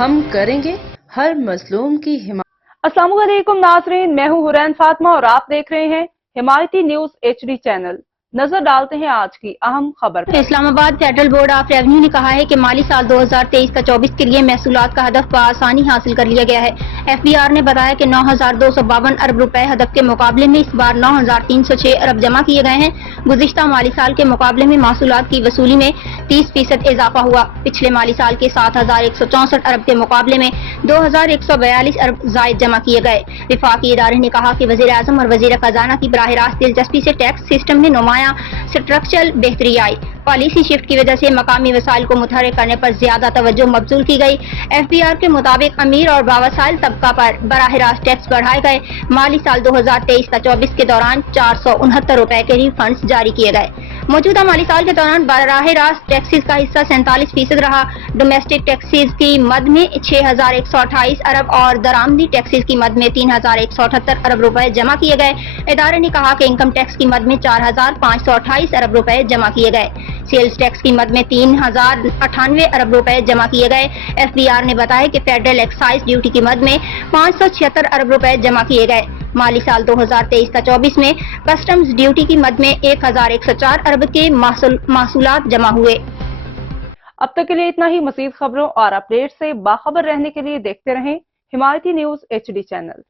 ہم کریں گے ہر مظلوم کی حمایت۔ السلام علیکم ناظرین، میں ہوں حرین فاطمہ اور آپ دیکھ رہے ہیں حمایتی نیوز HD چینل۔ نظر ڈالتے ہیں آج کی اہم خبر پر۔ اسلام آباد فیڈرل بورڈ آف ریونیو نے کہا ہے کہ مالی سال 2023 کا 24 کے لیے محصولات کا ہدف بآسانی حاصل کر لیا گیا ہے۔ FBR نے بتایا کہ 9,252 ارب روپے ہدف کے مقابلے میں اس بار 9,306 ارب جمع کیے گئے ہیں۔ گزشتہ مالی سال کے مقابلے میں محصولات کی وصولی میں 30% اضافہ ہوا۔ پچھلے مالی سال کے 7,164 ارب کے مقابلے میں 2,142 ارب زائد جمع کیے گئے۔ وفاقی ادارے نے کہا کہ وزیر اعظم اور وزیر خزانہ کی براہ راست دلچسپی سے ٹیکس سسٹم میں نمایاں اسٹرکچرل بہتری آئی۔ پالیسی شفٹ کی وجہ سے مقامی وسائل کو متحرک کرنے پر زیادہ توجہ مبذول کی گئی۔ FBR کے مطابق امیر اور باوسائل طبقہ پر براہ راست ٹیکس بڑھائے گئے۔ مالی سال 2023 تا 24 کے دوران 469 روپے کے ریفنڈز جاری کیے گئے۔ موجودہ مالی سال کے دوران براہ راست ٹیکسز کا حصہ 47% رہا۔ ڈومیسٹک ٹیکسز کی مد میں 6,128 ارب اور درآمدی ٹیکسز کی مد میں 3,178 ارب روپے جمع کیے گئے۔ ادارے نے کہا کہ انکم ٹیکس کی مد میں 4,528 ارب روپے جمع کیے گئے۔ سیلز ٹیکس کی مد میں 3,098 ارب روپے جمع کیے گئے۔ FBR نے بتایا کہ فیڈرل ایکسائز ڈیوٹی کی مد میں 576 ارب روپے جمع کیے گئے۔ مالی سال 2023 تا 24 میں کسٹمز ڈیوٹی کی مد میں 1,104 ارب کے محصولات جمع ہوئے۔ اب تک کے لیے اتنا ہی۔ مزید خبروں اور اپڈیٹ سے باخبر رہنے کے لیے دیکھتے رہیں حمایتی نیوز HD چینل۔